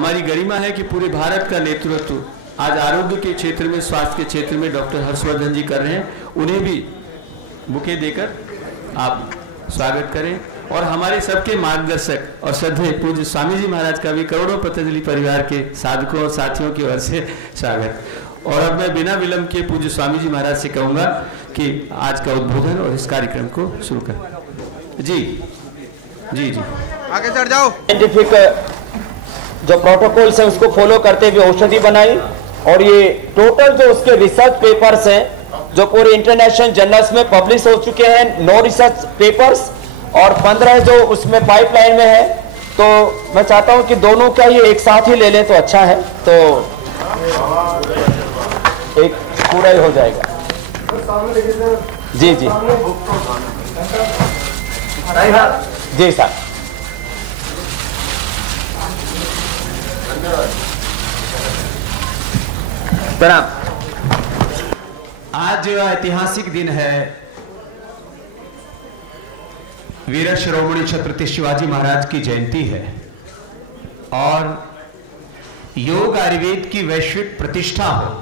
हमारी गरिमा है कि पूरे भारत का नेतृत्व आज आरोग्य के क्षेत्र में, स्वास्थ्य के क्षेत्र में डॉक्टर हर्षवर्धन जी कर रहे हैं। उन्हें भी बुके देकर आप स्वागत करें और हमारे सबके मार्गदर्शक और श्रद्धेय पूज्य स्वामी जी महाराज का भी करोड़ों पतंजलि परिवार के साधकों और साथियों की ओर से स्वागत। और अब मैं बिना विलंब के पूज्य स्वामी जी महाराज से कहूँगा कि आज का उद्बोधन और इस कार्यक्रम को शुरू करें। जी जी जी आगे चढ़ जाओ। साइंटिफिक जो प्रोटोकॉल्स हैं उसको फॉलो करते हुए औषधि बनाई और ये टोटल जो उसके रिसर्च पेपर्स हैं जो पूरे इंटरनेशनल जर्नल्स में पब्लिश हो चुके हैं, 9 रिसर्च पेपर्स और 15 जो उसमें पाइपलाइन में है। तो मैं चाहता हूं कि दोनों का ये एक साथ ही ले लें तो अच्छा है, तो एक पूरा ही हो जाएगा। जी जी जी सर। प्रणाम। आज ऐतिहासिक दिन है, वीर शिरोमणि छत्रपति शिवाजी महाराज की जयंती है और योग आयुर्वेद की वैश्विक प्रतिष्ठा हो,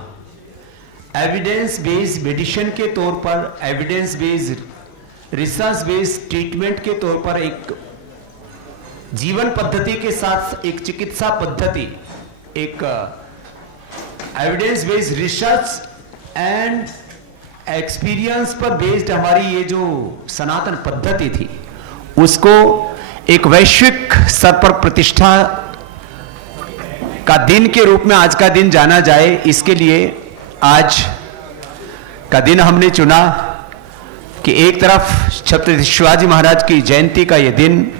एविडेंस बेस्ड मेडिसिन के तौर पर, evidence based research based treatment के तौर पर एक जीवन पद्धति के साथ एक चिकित्सा पद्धति, एक evidence based research and experience पर बेस्ड हमारी ये जो सनातन पद्धति थी उसको एक वैश्विक स्तर पर प्रतिष्ठा का दिन के रूप में आज का दिन जाना जाए, इसके लिए आज का दिन हमने चुना कि एक तरफ छत्रपति शिवाजी महाराज की जयंती का ये दिन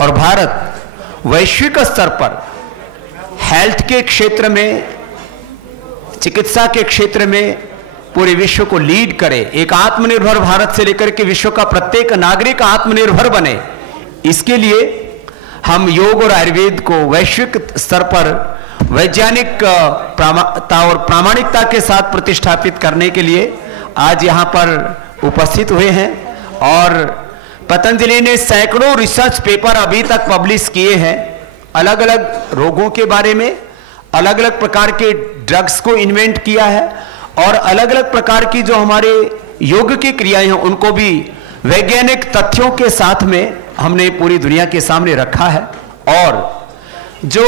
और भारत वैश्विक स्तर पर हेल्थ के क्षेत्र में, चिकित्सा के क्षेत्र में पूरे विश्व को लीड करे, एक आत्मनिर्भर भारत से लेकर के विश्व का प्रत्येक नागरिक आत्मनिर्भर बने, इसके लिए हम योग और आयुर्वेद को वैश्विक स्तर पर वैज्ञानिक और प्रामाणिकता के साथ प्रतिष्ठापित करने के लिए आज यहाँ पर उपस्थित हुए हैं। और पतंजलि ने सैकड़ों रिसर्च पेपर अभी तक पब्लिश किए हैं, अलग अलग रोगों के बारे में, अलग अलग प्रकार के ड्रग्स को इन्वेंट किया है और अलग अलग प्रकार की जो हमारे योग की क्रियाएं हैं उनको भी वैज्ञानिक तथ्यों के साथ में हमने पूरी दुनिया के सामने रखा है। और जो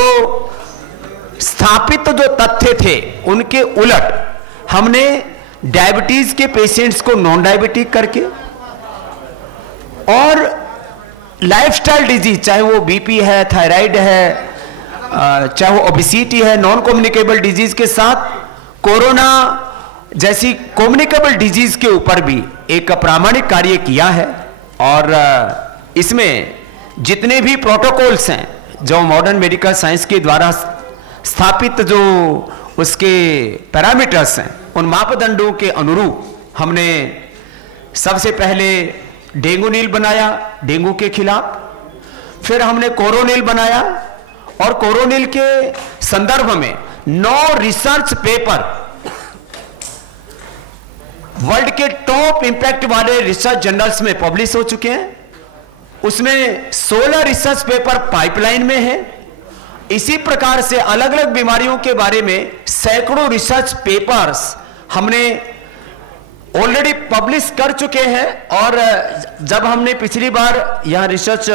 स्थापित जो तथ्य थे उनके उलट हमने डायबिटीज के पेशेंट्स को नॉन डायबिटिक करके और लाइफस्टाइल डिजीज, चाहे वो बीपी है, थायराइड है, चाहे वो ओबेसिटी है, नॉन कम्युनिकेबल डिजीज के साथ कोरोना जैसी कम्युनिकेबल डिजीज के ऊपर भी एक प्रामाणिक कार्य किया है। और इसमें जितने भी प्रोटोकॉल्स हैं जो मॉडर्न मेडिकल साइंस के द्वारा स्थापित जो उसके पैरामीटर्स हैं, उन मापदंडों के अनुरूप हमने सबसे पहले डेंगू नील बनाया डेंगू के खिलाफ, फिर हमने कोरोनिल बनाया और कोरोनिल के संदर्भ में 9 रिसर्च पेपर वर्ल्ड के टॉप इंपैक्ट वाले रिसर्च जर्नल्स में पब्लिश हो चुके हैं। उसमें 16 रिसर्च पेपर पाइपलाइन में है। इसी प्रकार से अलग अलग बीमारियों के बारे में सैकड़ों रिसर्च पेपर्स हमने ऑलरेडी पब्लिश कर चुके हैं। और जब हमने पिछली बार यहां रिसर्च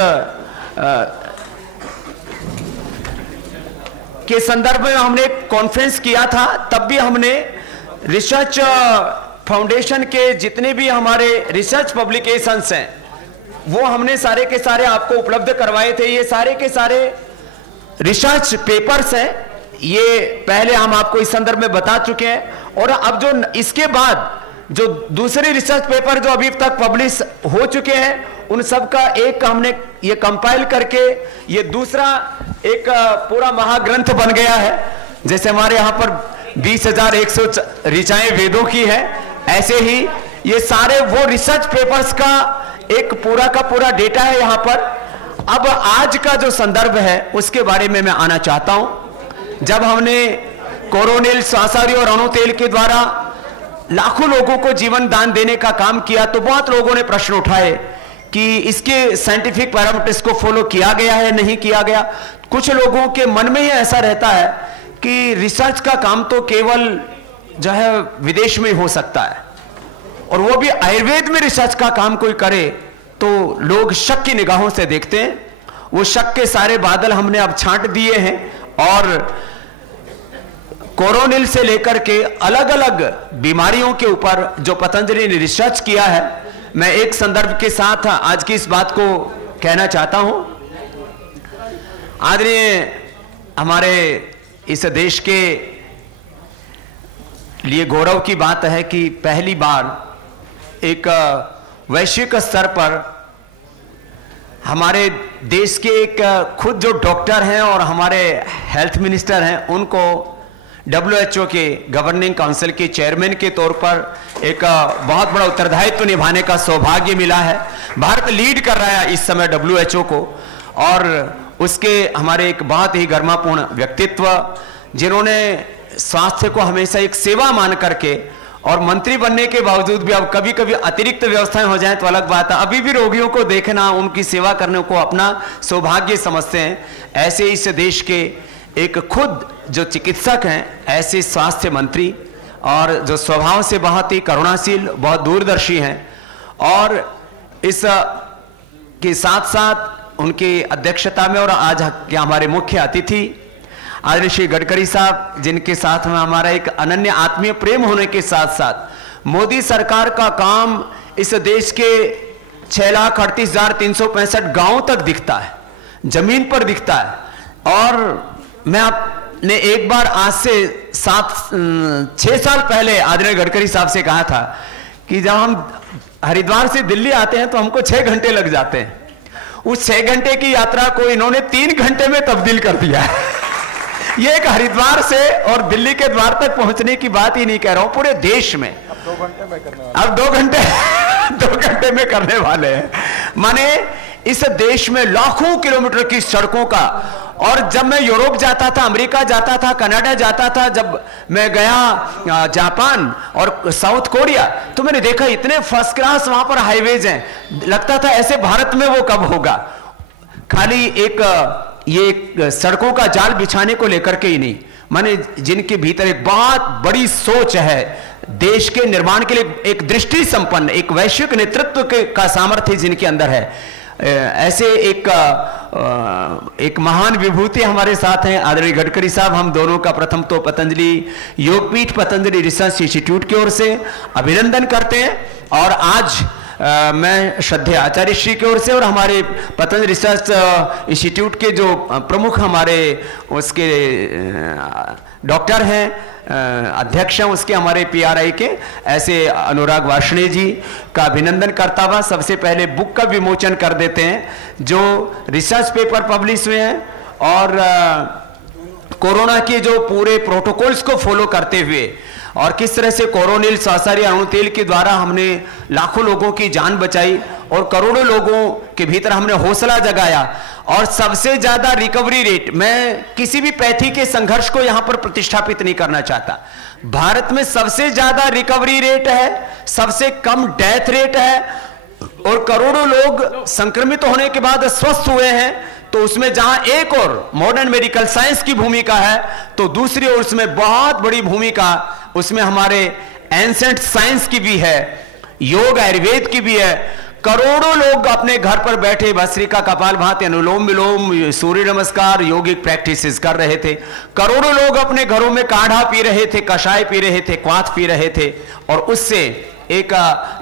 के संदर्भ में हमने कॉन्फ्रेंस किया था, तब भी हमने रिसर्च फाउंडेशन के जितने भी हमारे रिसर्च पब्लिकेशंस हैं वो हमने सारे के सारे आपको उपलब्ध करवाए थे। ये सारे के सारे रिसर्च पेपर्स हैं, ये पहले हम आपको इस संदर्भ में बता चुके हैं। और अब जो इसके बाद जो दूसरे रिसर्च पेपर जो अभी तक पब्लिश हो चुके हैं उन सब का एक हमने ये कंपाइल करके ये दूसरा एक पूरा महाग्रंथ बन गया है। जैसे हमारे यहाँ पर 20,100 ऋचाएं वेदों की है, ऐसे ही ये सारे वो रिसर्च पेपर्स का एक पूरा का पूरा डेटा है यहाँ पर। अब आज का जो संदर्भ है उसके बारे में मैं आना चाहता हूं। जब हमने कोरोनिल, सांसारी और अणु तेल के द्वारा लाखों लोगों को जीवन दान देने का काम किया तो बहुत लोगों ने प्रश्न उठाए कि इसके साइंटिफिक पैरामीटर्स को फॉलो किया गया है, नहीं किया गया। कुछ लोगों के मन में ही ऐसा रहता है कि रिसर्च का काम तो केवल जो है विदेश में हो सकता है, और वो भी आयुर्वेद में रिसर्च का काम कोई करे तो लोग शक की निगाहों से देखते हैं। वो शक के सारे बादल हमने अब छांट दिए हैं, और कोरोनिल से लेकर के अलग अलग बीमारियों के ऊपर जो पतंजलि ने रिसर्च किया है, मैं एक संदर्भ के साथ आज की इस बात को कहना चाहता हूं। आदरणीय हमारे इस देश के लिए गौरव की बात है कि पहली बार एक वैश्विक स्तर पर हमारे देश के एक खुद जो डॉक्टर हैं और हमारे हेल्थ मिनिस्टर हैं, उनको WHO के गवर्निंग काउंसिल के चेयरमैन के तौर पर एक बहुत बड़ा उत्तरदायित्व निभाने का सौभाग्य मिला है। भारत लीड कर रहा है इस समय WHO को, और उसके हमारे एक बहुत ही गरिमापूर्ण व्यक्तित्व, जिन्होंने स्वास्थ्य को हमेशा एक सेवा मान करके, और मंत्री बनने के बावजूद भी अब कभी कभी अतिरिक्त व्यवस्थाएं हो जाएं तो अलग बात है, अभी भी रोगियों को देखना, उनकी सेवा करने को अपना सौभाग्य समझते हैं। ऐसे इस देश के एक खुद जो चिकित्सक हैं, ऐसे स्वास्थ्य मंत्री, और जो स्वभाव से बहुत ही करुणाशील, बहुत दूरदर्शी हैं, और इस के साथ साथ उनकी अध्यक्षता में, और आज के हमारे मुख्य अतिथि आदरणीय श्री गडकरी साहब, जिनके साथ में हमारा एक अनन्य आत्मीय प्रेम होने के साथ साथ मोदी सरकार का काम इस देश के 6,38,365 गांवों तक दिखता है, जमीन पर दिखता है। और मैं आपने एक बार आज से 6 साल पहले आदरणीय गडकरी साहब से कहा था कि जब हम हरिद्वार से दिल्ली आते हैं तो हमको 6 घंटे लग जाते हैं। उस 6 घंटे की यात्रा को इन्होंने 3 घंटे में तब्दील कर दिया है। ये एक हरिद्वार से और दिल्ली के द्वार तक पहुंचने की बात ही नहीं कह रहा हूं, पूरे देश में अब 2 घंटे में करने वाले हैं। माने इस देश में लाखों किलोमीटर की सड़कों का, और जब मैं यूरोप जाता था, अमेरिका जाता था, कनाडा जाता था, जब मैं गया जापान और साउथ कोरिया, तो मैंने देखा इतने फर्स्ट क्लास वहां पर हाईवेज हैं, लगता था ऐसे भारत में वो कब होगा। खाली ये सड़कों का जाल बिछाने को लेकर के ही नहीं, माने जिनके भीतर एक बहुत बड़ी सोच है, देश के निर्माण के लिए एक दृष्टि संपन्न, एक वैश्विक नेतृत्व का सामर्थ्य जिनके अंदर है, ऐसे एक महान विभूति हमारे साथ हैं आदरणीय गडकरी साहब। हम दोनों का प्रथम तो पतंजलि योगपीठ, पतंजलि रिसर्च इंस्टीट्यूट की ओर से अभिनंदन करते हैं, और आज मैं श्रद्धेय आचार्य श्री की ओर से और हमारे पतंजलि रिसर्च इंस्टीट्यूट के जो प्रमुख हमारे उसके डॉक्टर हैं, अध्यक्ष हैं उसके, हमारे PRI के, ऐसे अनुराग वार्ष्णेय जी का अभिनंदन करता हुआ सबसे पहले बुक का विमोचन कर देते हैं जो रिसर्च पेपर पब्लिश हुए हैं, और कोरोना के जो पूरे प्रोटोकॉल्स को फॉलो करते हुए, और किस तरह से कोरोनिल स्वासारी अणु तेल के द्वारा हमने लाखों लोगों की जान बचाई और करोड़ों लोगों के भीतर हमने हौसला जगाया, और सबसे ज्यादा रिकवरी रेट, मैं किसी भी पैथी के संघर्ष को यहां पर प्रतिष्ठापित नहीं करना चाहता, भारत में सबसे ज्यादा रिकवरी रेट है, सबसे कम डेथ रेट है, और करोड़ों लोग संक्रमित होने के बाद स्वस्थ हुए हैं। तो उसमें जहां एक और मॉडर्न मेडिकल साइंस की भूमिका है, तो दूसरी ओर उसमें बहुत बड़ी भूमिका उसमें हमारे एंसेंट साइंस की भी है, योग आयुर्वेद की भी है। करोड़ों लोग अपने घर पर बैठे भस्त्रिका, कपालभाति, अनुलोम विलोम, सूर्य नमस्कार, योगिक प्रैक्टिसेस कर रहे थे। करोड़ों लोग अपने घरों में काढ़ा पी रहे थे, कषाय पी रहे थे, क्वाथ पी रहे थे, और उससे एक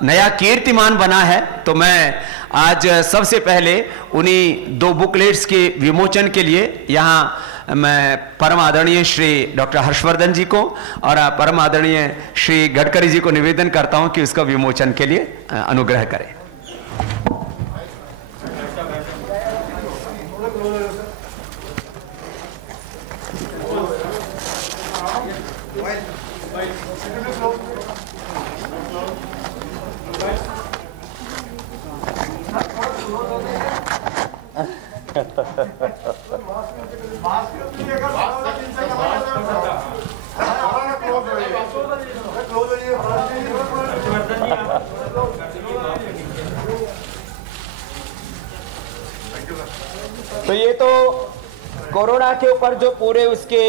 नया कीर्तिमान बना है। तो मैं आज सबसे पहले उन्हीं 2 बुकलेट्स के विमोचन के लिए यहाँ मैं परम आदरणीय श्री डॉक्टर हर्षवर्धन जी को और परम आदरणीय श्री गडकरी जी को निवेदन करता हूं कि उसका विमोचन के लिए अनुग्रह करें। तो ये तो कोरोना के ऊपर जो पूरे उसके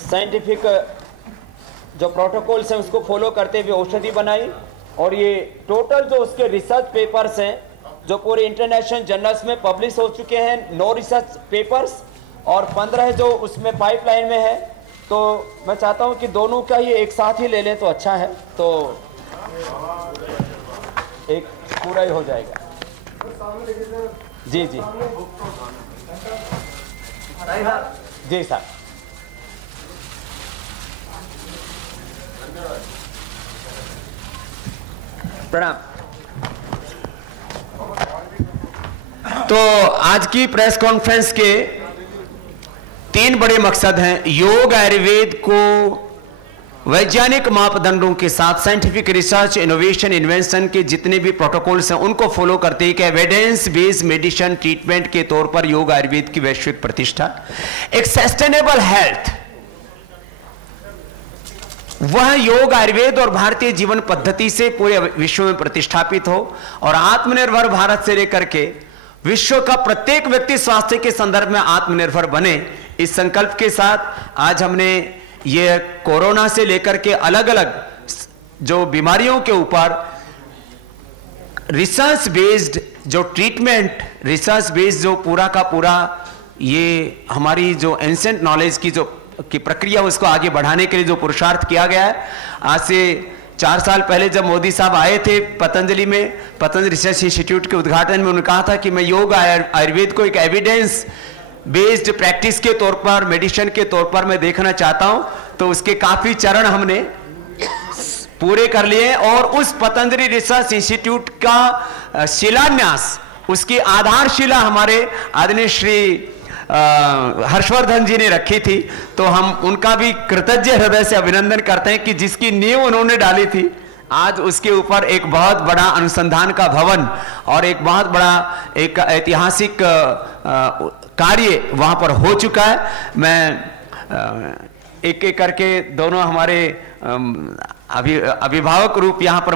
साइंटिफिक जो प्रोटोकॉल्स हैं उसको फॉलो करते हुए औषधि बनाई, और ये टोटल जो उसके रिसर्च पेपर्स हैं जो पूरे इंटरनेशनल जर्नल्स में पब्लिश हो चुके हैं, 9 रिसर्च पेपर्स, और 15 जो उसमें पाइपलाइन में है। तो मैं चाहता हूं कि दोनों का ये एक साथ ही ले लें तो अच्छा है, तो एक पूरा ही हो जाएगा। जी जी जी सर। प्रणाम। तो आज की प्रेस कॉन्फ्रेंस के 3 बड़े मकसद हैं। योग आयुर्वेद को वैज्ञानिक मापदंडों के साथ साइंटिफिक रिसर्च, इनोवेशन, इन्वेंशन के जितने भी प्रोटोकॉल्स हैं उनको फॉलो करते हैं कि एविडेंस बेस्ड मेडिसिन ट्रीटमेंट के तौर पर योग आयुर्वेद की वैश्विक प्रतिष्ठा, एक सस्टेनेबल हेल्थ, वह योग आयुर्वेद और भारतीय जीवन पद्धति से पूरे विश्व में प्रतिष्ठापित हो, और आत्मनिर्भर भारत से लेकर के विश्व का प्रत्येक व्यक्ति स्वास्थ्य के संदर्भ में आत्मनिर्भर बने, इस संकल्प के साथ आज हमने ये कोरोना से लेकर के अलग अलग जो बीमारियों के ऊपर रिसर्च बेस्ड जो ट्रीटमेंट, रिसर्च बेस्ड जो पूरा का पूरा ये हमारी जो एंशिएंट नॉलेज की जो की प्रक्रिया उसको आगे बढ़ाने के लिए जो पुरुषार्थ किया गया है। आज से 4 साल पहले जब मोदी साहब आए थे पतंजलि में, पतंजलि रिसर्च इंस्टीट्यूट के उद्घाटन में, उन्होंने कहा था कि मैं योग आयुर्वेद को एक एविडेंस बेस्ड प्रैक्टिस के तौर पर, मेडिसिन के तौर पर मैं देखना चाहता हूं। तो उसके काफी चरण हमने पूरे कर लिए, और उस पतंजलि रिसर्च इंस्टीट्यूट का शिलान्यास, उसकी आधारशिला हमारे आदरणीय श्री हर्षवर्धन जी ने रखी थी। तो हम उनका भी कृतज्ञ हृदय से अभिनंदन करते हैं कि जिसकी नींव उन्होंने डाली थी, आज उसके ऊपर एक बहुत बड़ा अनुसंधान का भवन और एक बहुत बड़ा एक ऐतिहासिक कार्य वहां पर हो चुका है। मैं एक एक करके दोनों हमारे अभिभावक रूप यहाँ पर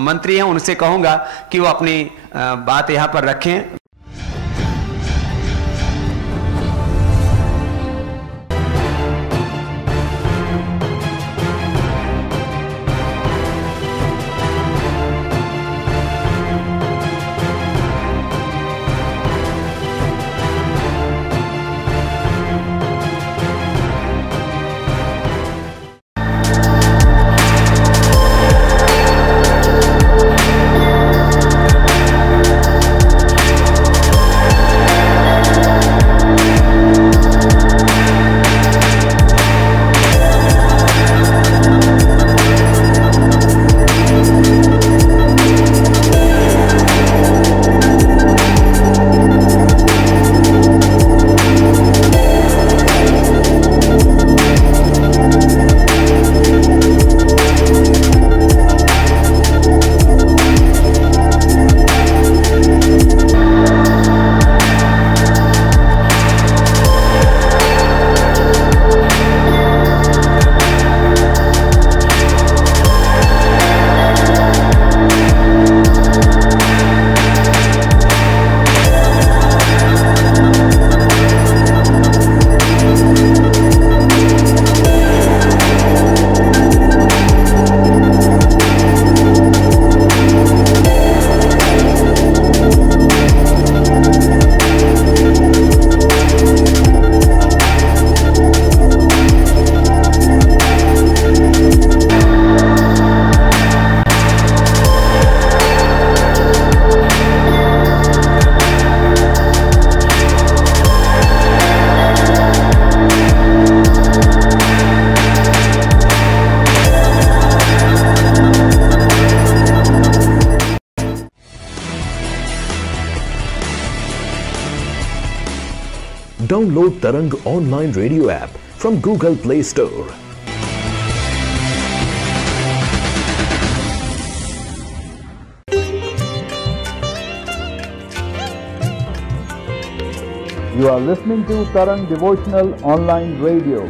मंत्री हैं, उनसे कहूंगा कि वो अपनी बात यहाँ पर रखें। Download Tarang online radio app from Google Play Store. You are listening to Tarang Devotional Online Radio.